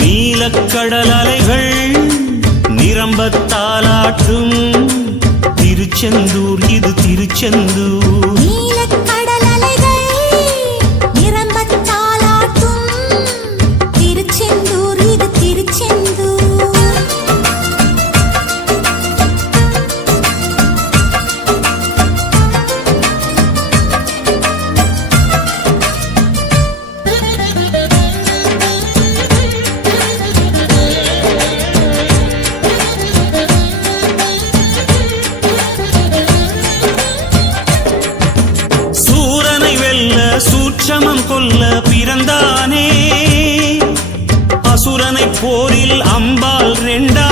நீலக்கடல் அலைகள் நிரம்பத்தாலாற்றும் திருச்செந்தூர் இது திருச்செந்தூர். சூட்சமம் கொல்ல பிறந்தானே. அசுரனை போரில் அம்பாள் ரெண்டா